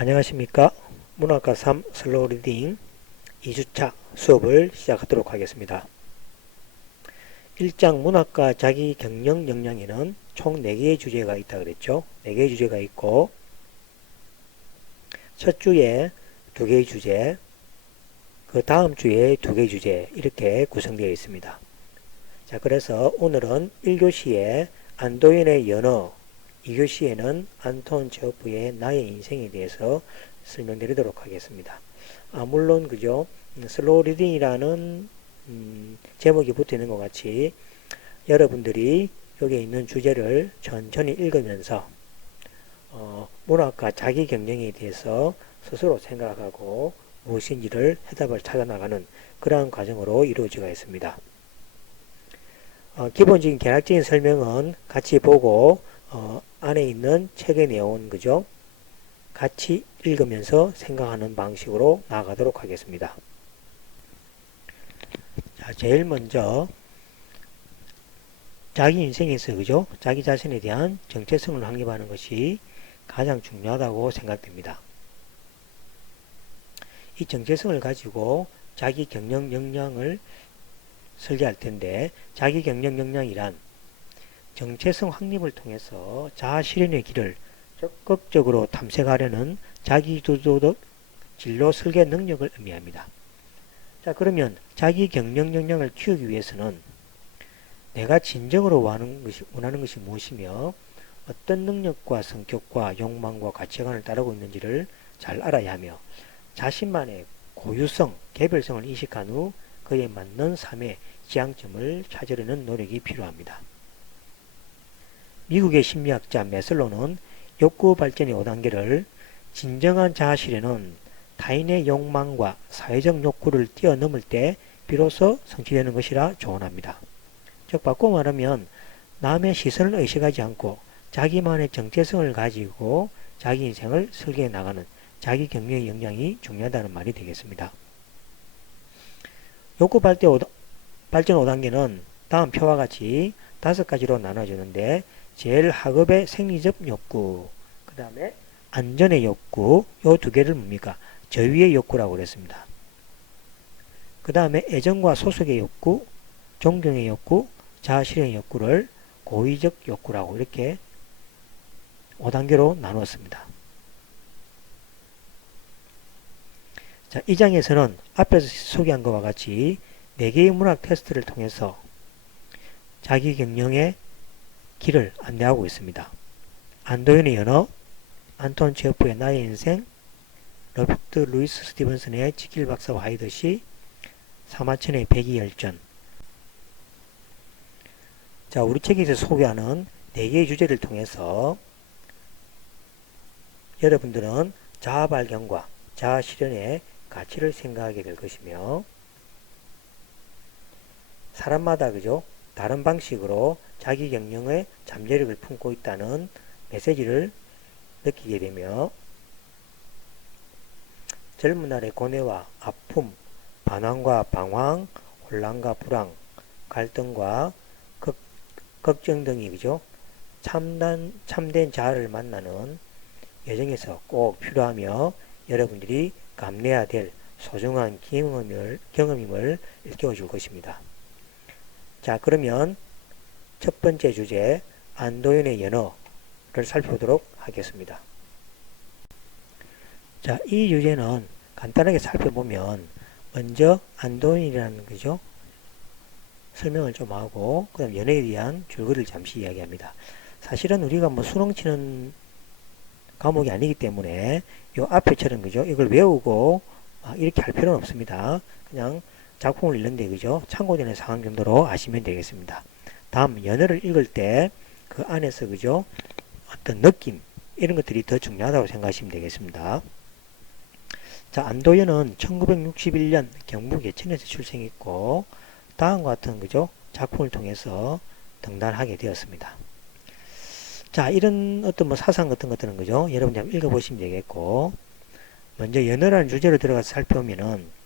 안녕하십니까. 문학과 3 슬로우 리딩 2주차 수업을 시작하도록 하겠습니다. 1장 문학과 자기 경영 역량에는 총 4개의 주제가 있다 그랬죠. 4개의 주제가 있고 첫 주에 2개의 주제, 그 다음 주에 2개의 주제 이렇게 구성되어 있습니다. 자, 그래서 오늘은 1교시에 안도인의 연어, 2교시에는 안톤 체호프의 나의 인생에 대해서 설명드리도록 하겠습니다. 물론 그죠, 슬로우 리딩이라는 제목이 붙어 있는 것 같이 여러분들이 여기에 있는 주제를 천천히 읽으면서 문학과 자기 경영에 대해서 스스로 생각하고 무엇인지를 해답을 찾아나가는 그러한 과정으로 이루어지고 있습니다. 기본적인 개략적인 설명은 같이 보고 안에 있는 책의 내용은 그죠? 같이 읽으면서 생각하는 방식으로 나아가도록 하겠습니다. 자, 제일 먼저 자기 인생에서 그죠? 자기 자신에 대한 정체성을 확립하는 것이 가장 중요하다고 생각됩니다. 이 정체성을 가지고 자기 경영 역량을 설계할 텐데, 자기 경영 역량이란 정체성 확립을 통해서 자아 실현의 길을 적극적으로 탐색하려는 자기주도적 진로 설계 능력을 의미합니다. 자, 그러면 자기 경영 역량을 키우기 위해서는 내가 진정으로 원하는 것이 무엇이며 어떤 능력과 성격과 욕망과 가치관을 따르고 있는지를 잘 알아야 하며 자신만의 고유성, 개별성을 인식한 후 그에 맞는 삶의 지향점을 찾으려는 노력이 필요합니다. 미국의 심리학자 메슬로는 욕구 발전의 5단계를 진정한 자아 실현은 타인의 욕망과 사회적 욕구를 뛰어넘을 때 비로소 성취되는 것이라 조언합니다. 즉 바꿔 말하면 남의 시선을 의식하지 않고 자기만의 정체성을 가지고 자기 인생을 설계해 나가는 자기 경영의 역량이 중요하다는 말이 되겠습니다. 욕구 발전 5단계는 다음 표와 같이 5가지로 나눠지는데, 제일 하급의 생리적 욕구, 그 다음에 안전의 욕구, 요 2개를 뭡니까? 저위의 욕구라고 그랬습니다. 그 다음에 애정과 소속의 욕구, 존경의 욕구, 자아실현의 욕구를 고의적 욕구라고 이렇게 5단계로 나누었습니다. 자, 이 장에서는 앞에서 소개한 것과 같이 4개의 문학 테스트를 통해서 자기 경영의 길을 안내하고 있습니다. 안도인의 연어, 안톤 체호프의 나의 인생, 로버트 루이스 스티븐슨의 지킬 박사와 하이듯이, 사마천의 백이열전. 자, 우리 책에서 소개하는 4개의 주제를 통해서 여러분들은 자아 발견과 자아 실현의 가치를 생각하게 될 것이며, 사람마다 그죠? 다른 방식으로 자기 경영의 잠재력을 품고 있다는 메시지를 느끼게 되며, 젊은 날의 고뇌와 아픔, 반항과 방황, 혼란과 불안, 갈등과 걱정 등이 그죠? 참된 자아를 만나는 여정에서 꼭 필요하며 여러분들이 감내해야 될 소중한 경험임을 일깨워 줄 것입니다. 자, 그러면 첫 번째 주제 안도인의 연어를 살펴보도록 하겠습니다. 자, 이 주제는 간단하게 살펴보면 먼저 안도인이라는 거죠. 설명을 좀 하고 그 다음 연어에 대한 줄거리를 잠시 이야기합니다. 사실은 우리가 수능 치는 과목이 아니기 때문에 요 앞에처럼 그죠? 이걸 외우고 이렇게 할 필요는 없습니다. 그냥 작품을 읽는데 그죠? 참고되는 상황 정도로 아시면 되겠습니다. 다음 연어를 읽을 때 그 안에서 그죠? 어떤 느낌 이런 것들이 더 중요하다고 생각하시면 되겠습니다. 자, 안도연은 1961년 경북 예천에서 출생했고 다음과 같은 그죠? 작품을 통해서 등단하게 되었습니다. 자, 이런 어떤 사상 같은 것들은 그죠? 여러분이 한번 읽어보시면 되겠고, 먼저 연어라는 주제로 들어가서 살펴보면은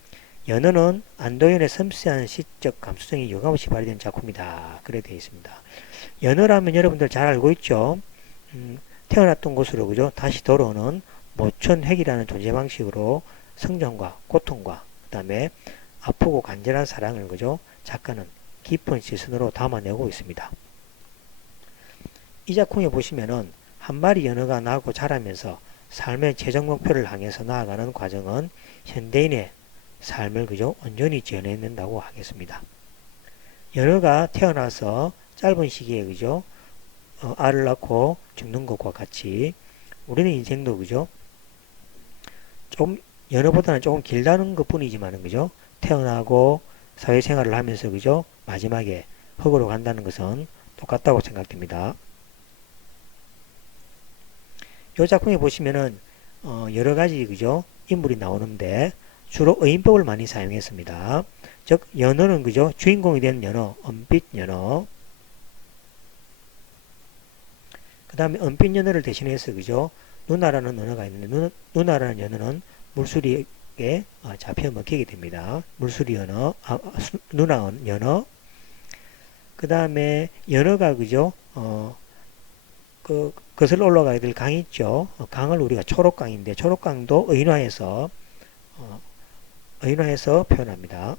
연어는 안도연의 섬세한 시적 감수성이 유감없이 발휘된 작품이다. 그래 되어 있습니다. 연어라면 여러분들 잘 알고 있죠? 태어났던 곳으로 그죠? 다시 돌아오는 모천핵이라는 존재 방식으로 성장과 고통과 그 다음에 아프고 간절한 사랑을 그죠? 작가는 깊은 시선으로 담아내고 있습니다. 이 작품에 보시면은 한 마리 연어가 나고 자라면서 삶의 최종 목표를 향해서 나아가는 과정은 현대인의 삶을 그죠? 온전히 지어낸다고 하겠습니다. 연어가 태어나서 짧은 시기에 그죠? 알을 낳고 죽는 것과 같이 우리는 인생도 그죠? 좀 연어보다는 조금 길다는 것뿐이지만은 그죠? 태어나고 사회생활을 하면서 그죠? 마지막에 흙으로 간다는 것은 똑같다고 생각됩니다. 이 작품에 보시면은 여러 가지 그죠? 인물이 나오는데 주로 어인법을 많이 사용했습니다. 즉 연어는 그죠? 주인공이 된 연어, 은빛 연어. 그 다음에 은빛 연어를 대신해서 그죠? 누나라는 언어가 있는데 누나라는 연어는 물수리에 잡혀 먹히게 됩니다. 물수리 연어, 누나 연어. 그 다음에 연어가 그죠? 거슬러 올라가야 될 강이 있죠. 강을 우리가 초록강인데 초록강도 의인화해서 표현합니다.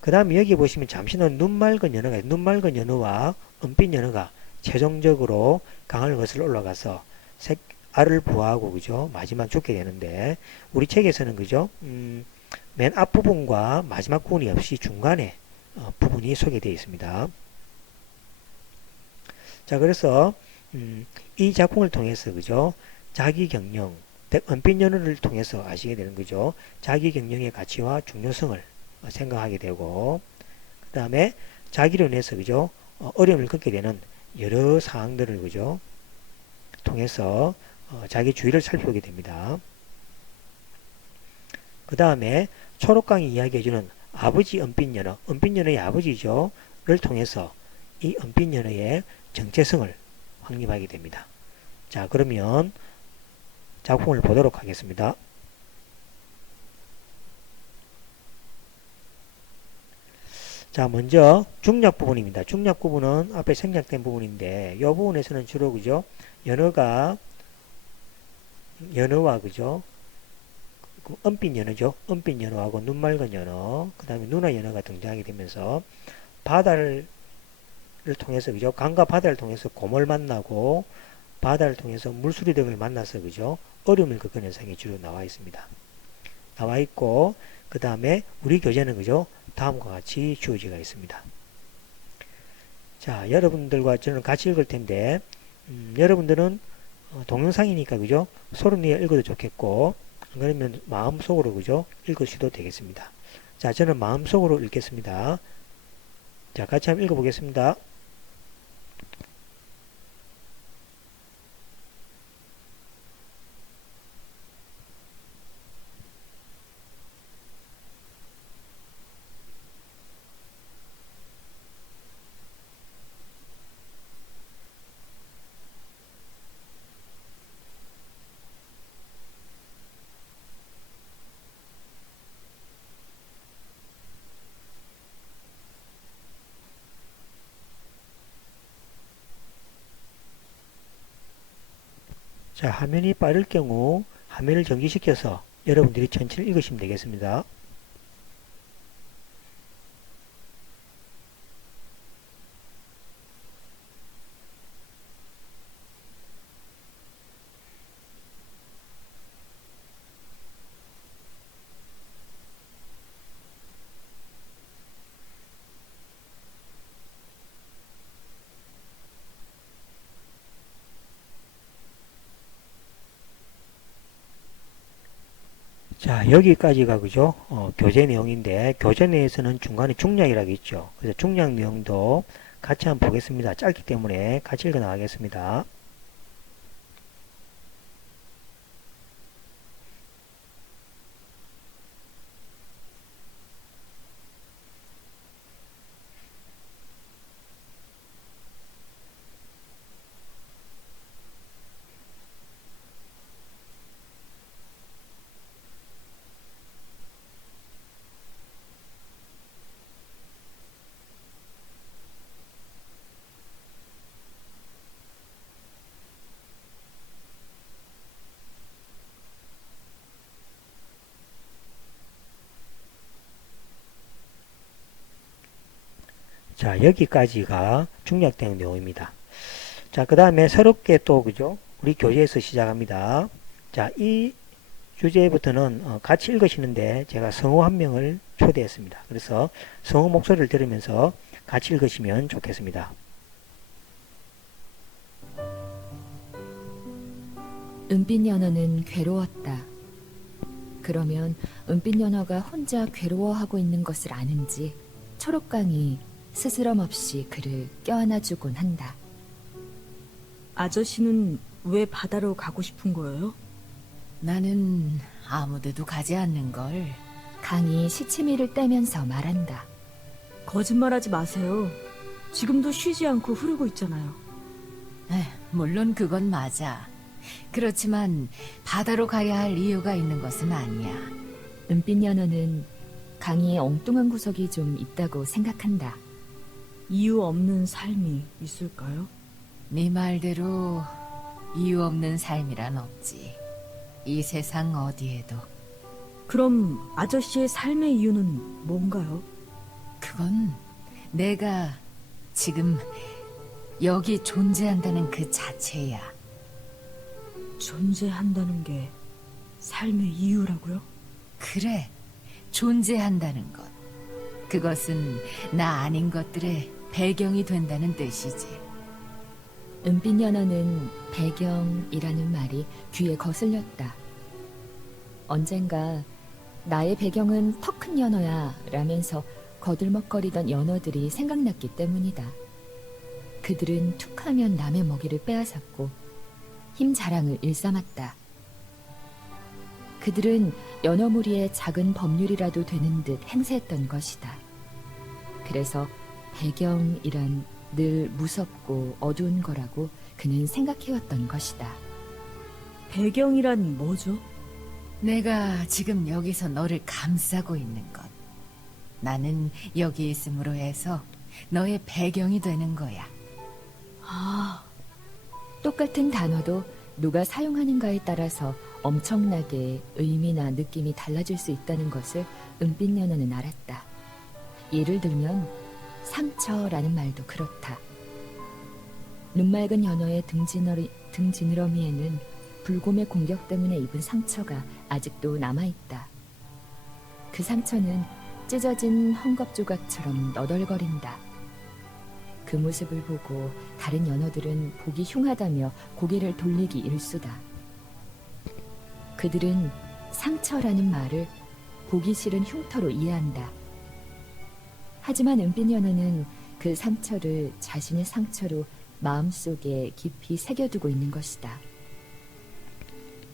그 다음에 여기 보시면 잠시는 눈 맑은 연어가 있어요. 눈 맑은 연어와 은빛 연어가 최종적으로 강을 거슬러 올라가서 알을 부화하고 그죠? 마지막 죽게 되는데 우리 책에서는 그죠? 맨 앞부분과 마지막 부분이 없이 중간에 부분이 소개되어 있습니다. 자, 그래서 이 작품을 통해서 그죠? 자기 경영, 은빛 연어를 통해서 아시게 되는 거죠. 자기 경영의 가치와 중요성을 생각하게 되고, 그 다음에 자기로 인해서 그죠? 어려움을 겪게 되는 여러 상황들을 그죠? 통해서 자기 주위를 살펴보게 됩니다. 그 다음에 초록강이 이야기해주는 아버지 은빛 연어, 은빛 연어의 아버지죠. 를 통해서 이 은빛 연어의 정체성을 확립하게 됩니다. 자, 그러면 작품을 보도록 하겠습니다. 자, 먼저 중략 부분입니다. 중략 부분은 앞에 생략된 부분인데 이 부분에서는 주로 그죠? 연어와 그죠? 은빛 연어죠. 은빛 연어하고 눈 맑은 연어, 그 다음에 누나 연어가 등장하게 되면서 바다를 통해서 그죠? 강과 바다를 통해서 곰을 만나고 바다를 통해서 물수리 등을 만나서 그죠? 어려움을 겪은 현상이 주로 나와 있습니다. 나와 있고 그 다음에 우리 교재는 그죠? 다음과 같이 주어지가 있습니다. 자, 여러분들과 저는 같이 읽을 텐데 여러분들은 동영상이니까 그죠? 소름 위에 읽어도 좋겠고 그러면 마음속으로 그죠? 읽으셔도 되겠습니다. 자, 저는 마음속으로 읽겠습니다. 자, 같이 한번 읽어보겠습니다. 자, 화면이 빠를 경우 화면을 정지시켜서 여러분들이 천천히 읽으시면 되겠습니다. 자, 여기까지가 그죠? 교재 내용인데 교재 내에서는 중간에 중략이라고 있죠. 그래서 중략 내용도 같이 한번 보겠습니다. 짧기 때문에 같이 읽어 나가겠습니다. 자, 여기까지가 중략된 내용입니다. 자, 그 다음에 새롭게 또, 그죠? 우리 교재에서 시작합니다. 자, 이 주제부터는 같이 읽으시는데 제가 성우 한 명을 초대했습니다. 그래서 성우 목소리를 들으면서 같이 읽으시면 좋겠습니다. 은빛 연어는 괴로웠다. 그러면 은빛 연어가 혼자 괴로워하고 있는 것을 아는지 초록강이 스스럼 없이 그를 껴안아주곤 한다. 아저씨는 왜 바다로 가고 싶은 거예요? 나는 아무데도 가지 않는걸. 강이 시치미를 떼면서 말한다. 거짓말하지 마세요. 지금도 쉬지 않고 흐르고 있잖아요. 물론 그건 맞아. 그렇지만 바다로 가야 할 이유가 있는 것은 아니야. 은빛 연어는 강이 엉뚱한 구석이 좀 있다고 생각한다. 이유 없는 삶이 있을까요? 네 말대로 이유 없는 삶이란 없지. 이 세상 어디에도. 그럼 아저씨의 삶의 이유는 뭔가요? 그건 내가 지금 여기 존재한다는 그 자체야. 존재한다는 게 삶의 이유라고요? 그래, 존재한다는 것. 그것은 나 아닌 것들의 배경이 된다는 뜻이지. 은빛 연어는 배경이라는 말이 귀에 거슬렸다. 언젠가 나의 배경은 턱 큰 연어야 라면서 거들먹거리던 연어들이 생각났기 때문이다. 그들은 툭하면 남의 먹이를 빼앗았고 힘 자랑을 일삼았다. 그들은 연어 무리의 작은 법률이라도 되는 듯 행세했던 것이다. 그래서 배경이란 늘 무섭고 어두운 거라고 그는 생각해왔던 것이다. 배경이란 뭐죠? 내가 지금 여기서 너를 감싸고 있는 것. 나는 여기 있음으로 해서 너의 배경이 되는 거야. 아, 똑같은 단어도 누가 사용하는가에 따라서 엄청나게 의미나 느낌이 달라질 수 있다는 것을 은빛 연어는 알았다. 예를 들면 상처라는 말도 그렇다. 눈맑은 연어의 등지느러미에는 불곰의 공격 때문에 입은 상처가 아직도 남아있다. 그 상처는 찢어진 헝겊 조각처럼 너덜거린다. 그 모습을 보고 다른 연어들은 보기 흉하다며 고개를 돌리기 일쑤다. 그들은 상처라는 말을 보기 싫은 흉터로 이해한다. 하지만 은빛 연어는 그 상처를 자신의 상처로 마음속에 깊이 새겨두고 있는 것이다.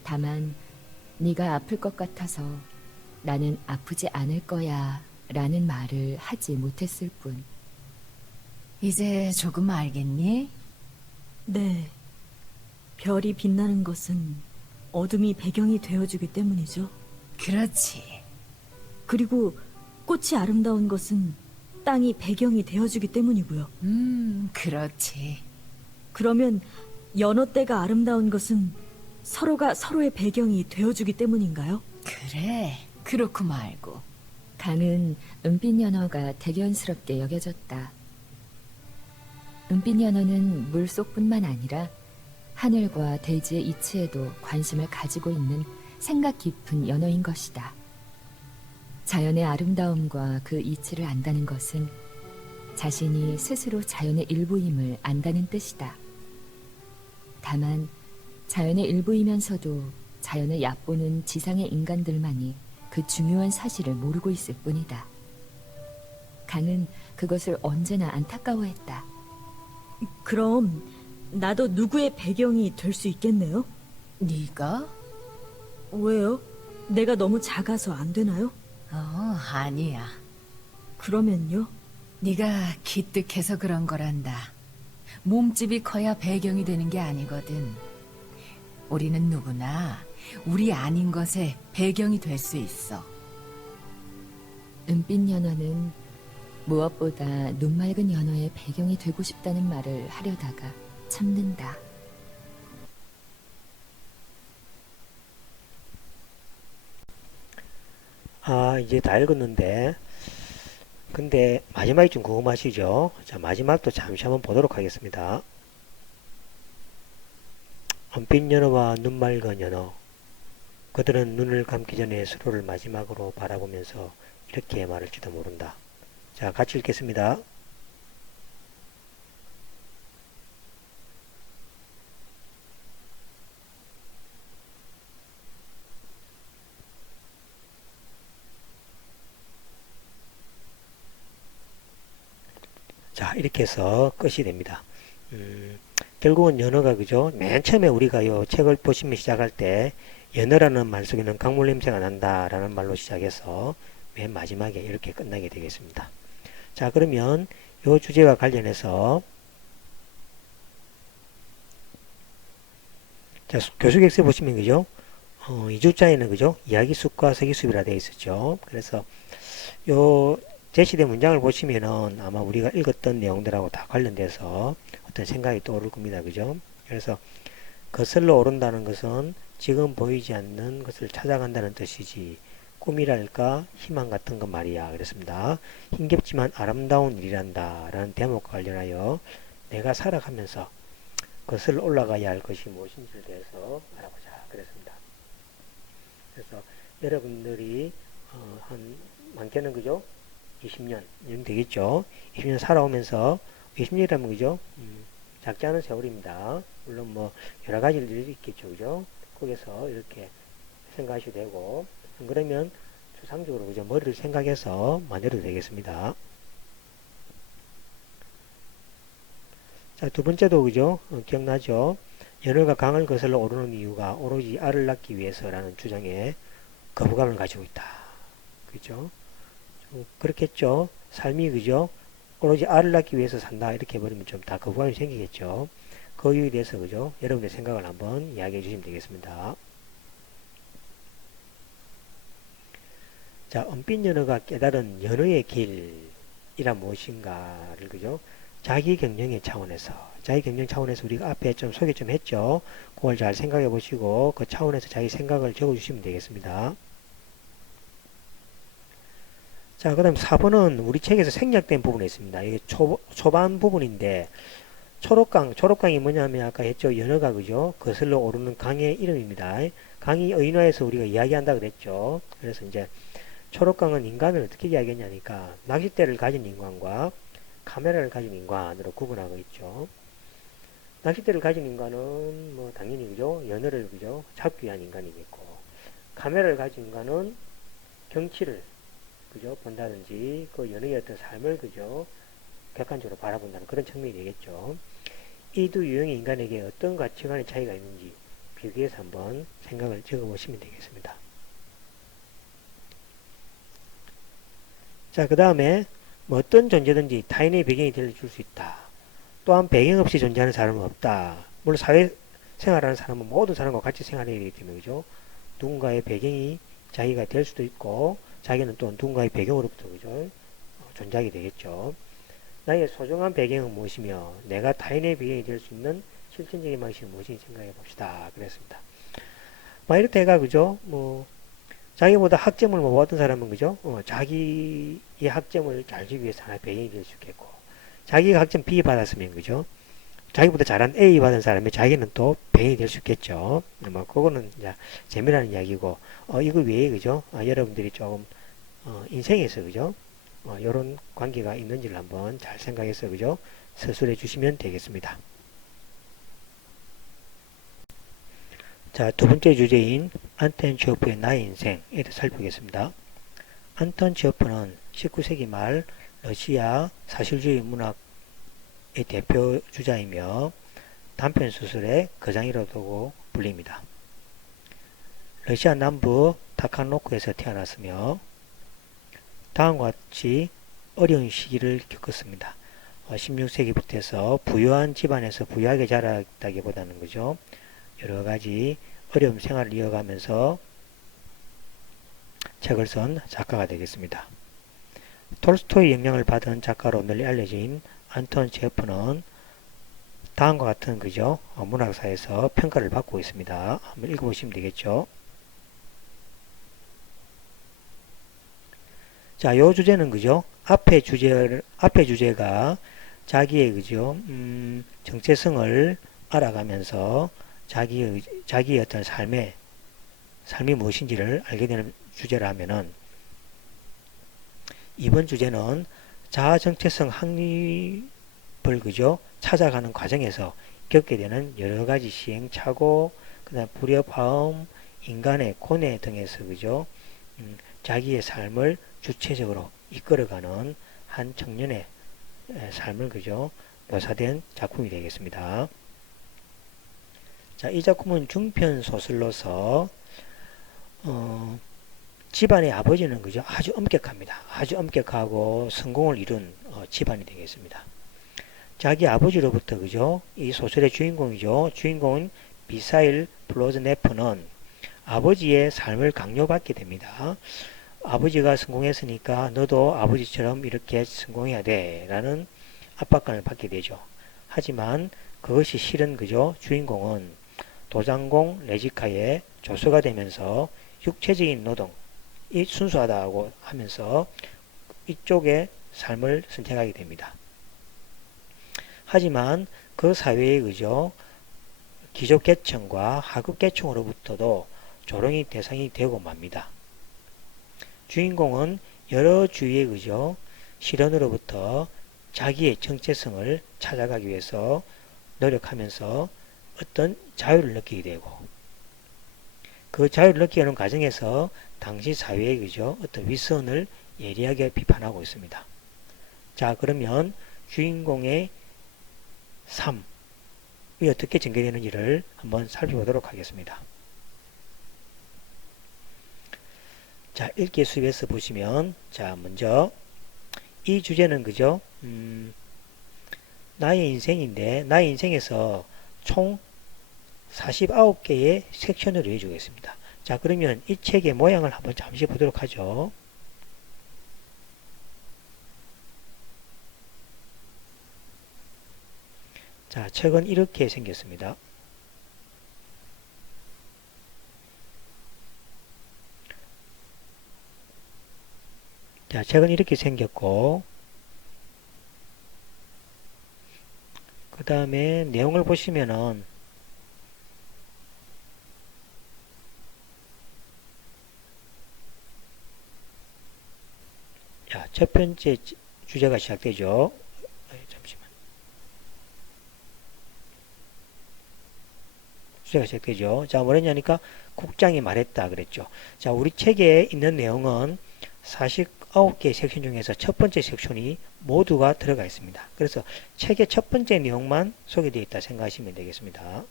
다만 네가 아플 것 같아서 나는 아프지 않을 거야 라는 말을 하지 못했을 뿐. 이제 조금 알겠니? 네. 별이 빛나는 것은 어둠이 배경이 되어주기 때문이죠. 그렇지. 그리고 꽃이 아름다운 것은 땅이 배경이 되어주기 때문이고요. 그렇지. 그러면 연어떼가 아름다운 것은 서로가 서로의 배경이 되어주기 때문인가요? 그래, 그렇고 말고. 강은 은빛 연어가 대견스럽게 여겨졌다. 은빛 연어는 물속뿐만 아니라 하늘과 대지의 이치에도 관심을 가지고 있는 생각 깊은 연어인 것이다. 자연의 아름다움과 그 이치를 안다는 것은 자신이 스스로 자연의 일부임을 안다는 뜻이다. 다만 자연의 일부이면서도 자연을 얕보는 지상의 인간들만이 그 중요한 사실을 모르고 있을 뿐이다. 강은 그것을 언제나 안타까워했다. 그럼 나도 누구의 배경이 될 수 있겠네요? 네가? 왜요? 내가 너무 작아서 안 되나요? 아니야. 그러면요? 네가 기특해서 그런 거란다. 몸집이 커야 배경이 되는 게 아니거든. 우리는 누구나 우리 아닌 것에 배경이 될 수 있어. 은빛 연어는 무엇보다 눈맑은 연어의 배경이 되고 싶다는 말을 하려다가 참는다. 이제 다 읽었는데 근데 마지막이 좀 궁금하시죠? 자, 마지막도 잠시 한번 보도록 하겠습니다. 은빛 연어와 눈 맑은 연어. 그들은 눈을 감기 전에 서로를 마지막으로 바라보면서 이렇게 말할지도 모른다. 자, 같이 읽겠습니다. 자, 이렇게 해서 끝이 됩니다. 결국은 연어가 그죠? 맨 처음에 우리가 이 책을 보시면 시작할 때 연어라는 말 속에는 강물 냄새가 난다라는 말로 시작해서 맨 마지막에 이렇게 끝나게 되겠습니다. 자, 그러면 이 주제와 관련해서 자, 교수객서 보시면 그죠? 2주짜리는 그죠? 이야기숲과 서기숲이라 되어 있었죠. 그래서 요 제시된 문장을 보시면은 아마 우리가 읽었던 내용들하고 다 관련돼서 어떤 생각이 떠오를 겁니다. 그죠? 그래서 거슬러 오른다는 것은 지금 보이지 않는 것을 찾아간다는 뜻이지 꿈이랄까 희망 같은 것 말이야. 그랬습니다. 힘겹지만 아름다운 일이란다 라는 대목과 관련하여 내가 살아가면서 거슬러 올라가야 할 것이 무엇인지에 대해서 알아보자. 그랬습니다. 그래서 여러분들이 한 많게는 그죠? 20년 정도 되겠죠. 20년 살아오면서 20년이라면 그죠? 작지 않은 세월입니다. 물론 뭐 여러 가지 일들이 있겠죠. 그죠? 거기서 이렇게 생각하셔도 되고 그러면 추상적으로 그죠? 머리를 생각해서 만들어도 되겠습니다. 자, 두 번째도 그죠? 기억나죠? 연어가 강을 거슬러 오르는 이유가 오로지 알을 낳기 위해서라는 주장에 거부감을 가지고 있다. 그죠? 그렇겠죠. 삶이 그죠. 오로지 알을 낳기 위해서 산다 이렇게 해버리면 좀 다 거부감이 생기겠죠. 그 이유에 대해서 그죠. 여러분의 생각을 한번 이야기해 주시면 되겠습니다. 자, 은빛 연어가 깨달은 연어의 길이란 무엇인가를 그죠. 자기 경영의 차원에서 우리가 앞에 좀 소개 좀 했죠. 그걸 잘 생각해 보시고 그 차원에서 자기 생각을 적어 주시면 되겠습니다. 자, 그 다음 4번은 우리 책에서 생략된 부분이 있습니다. 이게 초반 부분인데, 초록강이 뭐냐면 아까 했죠. 연어가 그죠? 거슬러 오르는 강의 이름입니다. 강이 의인화해서 우리가 이야기한다 그랬죠. 그래서 이제 초록강은 인간을 어떻게 이야기했냐니까, 낚싯대를 가진 인간과 카메라를 가진 인간으로 구분하고 있죠. 낚싯대를 가진 인간은 뭐 당연히 그죠? 연어를 그죠? 잡기 위한 인간이겠고, 카메라를 가진 인간은 경치를 그죠? 본다든지 그 연예의 어떤 삶을 그죠? 객관적으로 바라본다는 그런 측면이 되겠죠. 이 두 유형의 인간에게 어떤 가치관의 차이가 있는지 비교해서 한번 생각을 적어보시면 되겠습니다. 자, 그 다음에 뭐 어떤 존재든지 타인의 배경이 되어줄 수 있다. 또한 배경 없이 존재하는 사람은 없다. 물론 사회생활하는 사람은 모든 사람과 같이 생활해야 되기 때문에 그죠? 누군가의 배경이 자기가 될 수도 있고 자기는 또 누군가의 배경으로부터 그죠? 존재하게 되겠죠. 나의 소중한 배경은 무엇이며 내가 타인의 배경이 될 수 있는 실천적인 방식은 무엇인지 생각해 봅시다. 그랬습니다. 막 이렇게 해가 그죠? 뭐 자기보다 학점을 못 받은 사람은 그죠? 자기의 학점을 잘 주기 위해서 하나의 배경이 될 수 있겠고 자기가 학점 B 받았으면 그죠? 자기보다 잘한 A 받은 사람이 자기는 또 배경이 될 수 있겠죠. 뭐 그거는 이제 재미라는 이야기고 이거 외에 그죠? 여러분들이 조금 인생에서 그죠? 이런 관계가 있는지를 한번 잘 생각해서 그죠? 서술해 주시면 되겠습니다. 자, 두 번째 주제인 안톤 체호프의 나의 인생에 대해 살펴보겠습니다. 안톤 체호프는 19세기 말 러시아 사실주의 문학의 대표 주자이며 단편 소설의 거장이라고 불립니다. 러시아 남부 타칸로크에서 태어났으며 다음과 같이 어려운 시기를 겪었습니다. 16세기부터 해서 부유한 집안에서 부유하게 자랐다기보다는 그죠? 여러 가지 어려운 생활을 이어가면서 책을 쓴 작가가 되겠습니다. 톨스토이 영향을 받은 작가로 널리 알려진 안톤 체호프는 다음과 같은 그죠? 문학사에서 평가를 받고 있습니다. 한번 읽어보시면 되겠죠. 자, 요 주제는 그죠? 앞에 주제가 자기의 그죠 정체성을 알아가면서 자기의 어떤 삶이 무엇인지를 알게 되는 주제라면은, 이번 주제는 자아 정체성 확립을 그죠 찾아가는 과정에서 겪게 되는 여러 가지 시행착오, 그다음 불협화음, 인간의 고뇌 등에서 그죠 자기의 삶을 주체적으로 이끌어가는 한 청년의 삶을 그죠 묘사된 작품이 되겠습니다. 자, 이 작품은 중편 소설로서 집안의 아버지는 그죠 아주 엄격합니다. 아주 엄격하고 성공을 이룬 집안이 되겠습니다. 자기 아버지로부터 그죠 이 소설의 주인공이죠. 주인공은 미사일 블로즈네프는 아버지의 삶을 강요받게 됩니다. 아버지가 성공했으니까 너도 아버지처럼 이렇게 성공해야 돼 라는 압박감을 받게 되죠. 하지만 그것이 싫은 그죠 주인공은 도장공 레지카의 조수가 되면서 육체적인 노동이 순수하다고 하면서 이쪽의 삶을 선택하게 됩니다. 하지만 그 사회의 그죠 기족계층과 하급계층으로부터도 조롱의 대상이 되고 맙니다. 주인공은 여러 주위의 그죠 시련으로부터 자기의 정체성을 찾아가기 위해서 노력하면서 어떤 자유를 느끼게 되고, 그 자유를 느끼는 과정에서 당시 사회의 그죠 어떤 위선을 예리하게 비판하고 있습니다. 자, 그러면 주인공의 삶이 어떻게 전개되는지를 한번 살펴보도록 하겠습니다. 자, 읽기 수업에서 보시면, 자, 먼저 이 주제는 그죠 나의 인생인데, 나의 인생에서 총 49개의 섹션으로 해주겠습니다. 자, 그러면 이 책의 모양을 한번 잠시 보도록 하죠. 자, 책은 이렇게 생겼습니다. 자, 책은 이렇게 생겼고, 그 다음에 내용을 보시면은, 자, 첫 번째 주제가 시작되죠. 잠시만. 주제가 시작되죠. 자, 뭐랬냐니까 국장이 말했다 그랬죠. 자, 우리 책에 있는 내용은 49개 섹션 중에서 첫 번째 섹션이 모두가 들어가 있습니다. 그래서 책의 첫 번째 내용만 소개되어 있다 생각하시면 되겠습니다.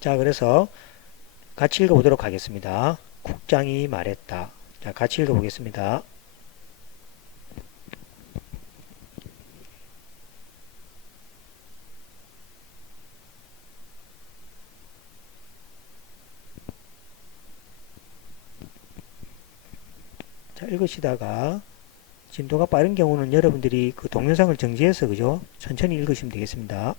자, 그래서 같이 읽어보도록 하겠습니다. 국장이 말했다. 자, 같이 읽어보겠습니다. 자, 읽으시다가 진도가 빠른 경우는 여러분들이 그 동영상을 정지해서 그죠? 천천히 읽으시면 되겠습니다.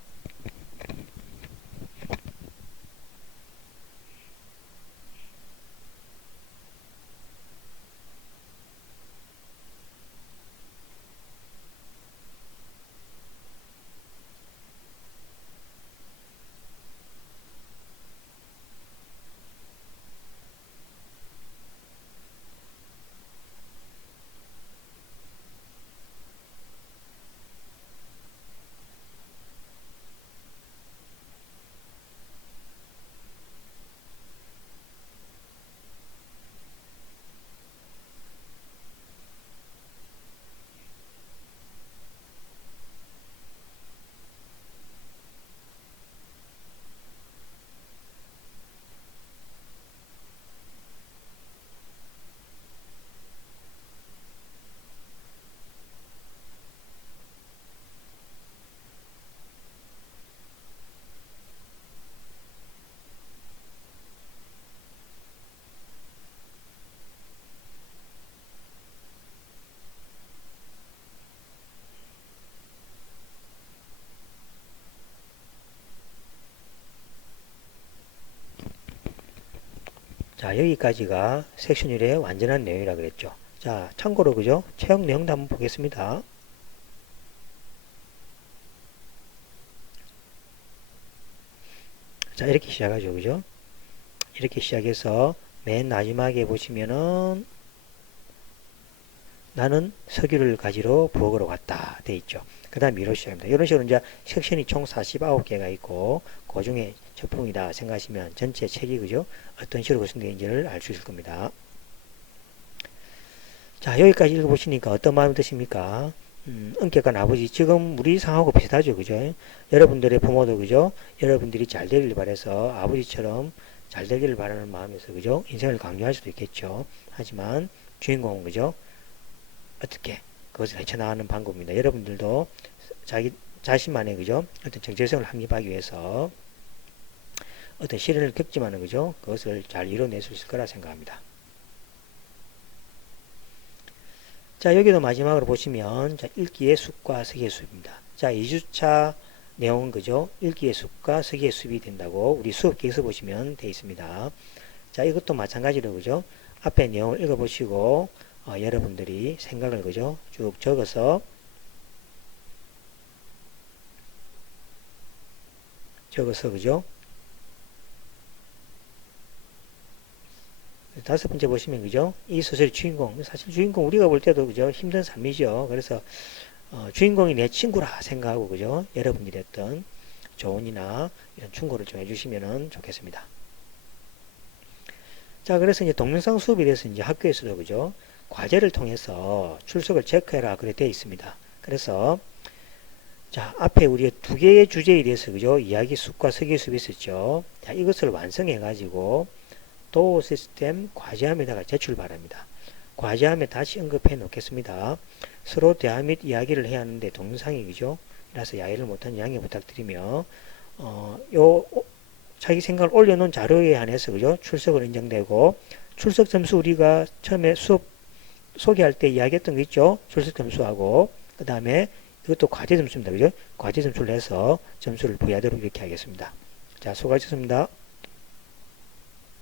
자, 여기까지가 섹션 1의 완전한 내용이라 그랬죠. 자, 참고로 그죠? 체육 내용도 한번 보겠습니다. 자, 이렇게 시작하죠. 그죠? 이렇게 시작해서 맨 마지막에 보시면은 나는 석유를 가지러 부엌으로 갔다 돼 있죠. 그 다음 미로 시작입니다. 이런 식으로 이제 섹션이 총 49개가 있고 그 중에 적품이다 생각하시면 전체 책이 그죠? 어떤 식으로 구성되는지를 알 수 있을 겁니다. 자, 여기까지 읽어보시니까 어떤 마음이 드십니까? 엄격한 아버지, 지금 우리 상하고 비슷하죠. 그죠? 여러분들의 부모도 그죠? 여러분들이 잘 되기를 바라서 아버지처럼 잘 되기를 바라는 마음에서 그죠? 인생을 강요할 수도 있겠죠. 하지만 주인공은 그죠? 어떻게 그것을 헤쳐나가는 방법입니다. 여러분들도 자기 자신만의 그죠? 어떤 정체성을 확립하기 위해서 어떤 시련을 겪지만은 그죠? 그것을 잘 이뤄낼 수 있을 거라 생각합니다. 자, 여기도 마지막으로 보시면 자, 읽기의 숲과 서기의 숲입니다. 자, 2주차 내용은 그죠? 읽기의 숲과 서기의 숲이 된다고 우리 수업기에서 보시면 되어 있습니다. 자, 이것도 마찬가지로 그죠? 앞에 내용을 읽어보시고 여러분들이 생각을 그죠? 쭉 적어서 그죠? 다섯 번째 보시면 그죠? 이 소설의 주인공, 사실 주인공 우리가 볼 때도 그죠? 힘든 삶이죠. 그래서 주인공이 내 친구라 생각하고 그죠? 여러분들이 했던 조언이나 이런 충고를 좀 해주시면 좋겠습니다. 자, 그래서 이제 동영상 수업에 대해서 이제 학교에서도 그죠? 과제를 통해서 출석을 체크해라 그래 되어 있습니다. 그래서 자, 앞에 우리 두 개의 주제에 대해서 그죠? 이야기 숲과 서기 숲이 있었죠. 자, 이것을 완성해 가지고 도어 시스템 과제함에다가 제출 바랍니다. 과제함에 다시 언급해 놓겠습니다. 서로 대화 및 이야기를 해야 하는데 동영상이 그죠? 이라서 야외를 못한 양해 부탁드리며 자기 생각을 올려놓은 자료에 한해서 그죠? 출석을 인정되고 출석 점수 우리가 처음에 수업 소개할 때 이야기했던 거 있죠? 출석 점수하고 그 다음에 이것도 과제 점수입니다. 그죠? 과제 점수를 해서 점수를 부여하도록 이렇게 하겠습니다. 자, 수고하셨습니다.